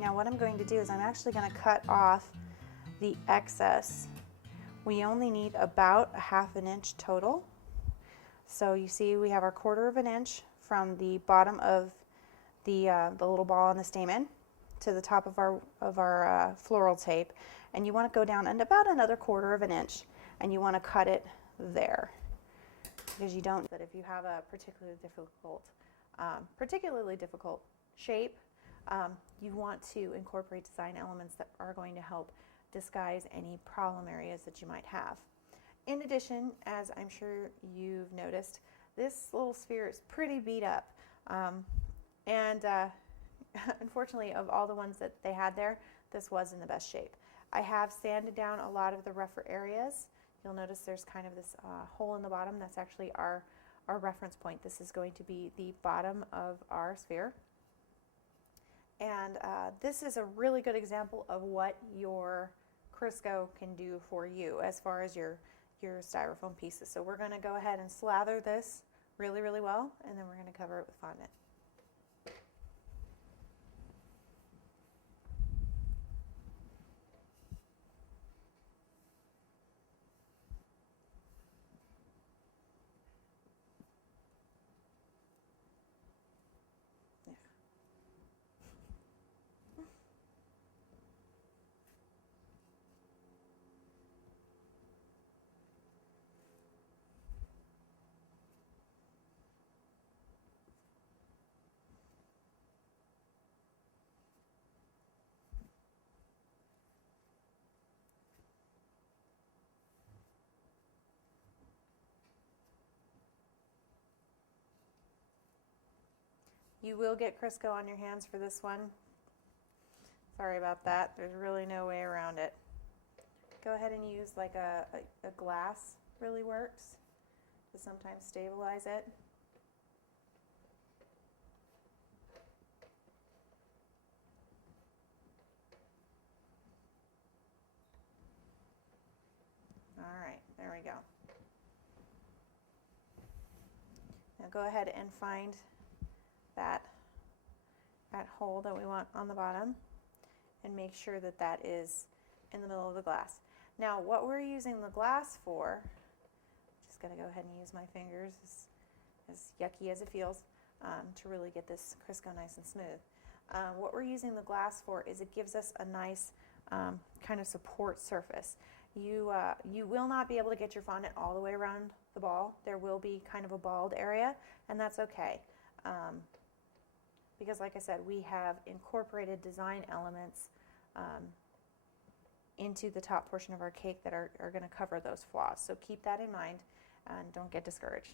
Now what I'm going to do is I'm actually going to cut off the excess. We only need about 1/2 inch total. So you see we have our 1/4 inch from the bottom of the little ball on the stamen to the top of our floral tape, and you want to go down and about another 1/4 inch, and you want to cut it there, because you don't. But if you have a particularly difficult shape, you want to incorporate design elements that are going to help disguise any problem areas that you might have. In addition, as I'm sure you've noticed, this little sphere is pretty beat up, and unfortunately, of all the ones that they had there, this was in the best shape. I have sanded down a lot of the rougher areas. You'll notice there's kind of this hole in the bottom. That's actually our reference point. This is going to be the bottom of our sphere. And this is a really good example of what your Crisco can do for you as far as your styrofoam pieces. So we're going to go ahead and slather this really, really well, and then we're going to cover it with fondant. You will get Crisco on your hands for this one. Sorry about that. There's really no way around it. Go ahead and use like a glass really works to sometimes stabilize it. All right, there we go. Now go ahead and find that hole that we want on the bottom and make sure that that is in the middle of the glass. Now what we're using the glass for, I'm just going to go ahead and use my fingers, as yucky as it feels, to really get this Crisco nice and smooth. What we're using the glass for is it gives us a nice kind of support surface. You will not be able to get your fondant all the way around the ball. There will be kind of a bald area, and that's okay. Because like I said, we have incorporated design elements into the top portion of our cake that are going to cover those flaws. So keep that in mind and don't get discouraged.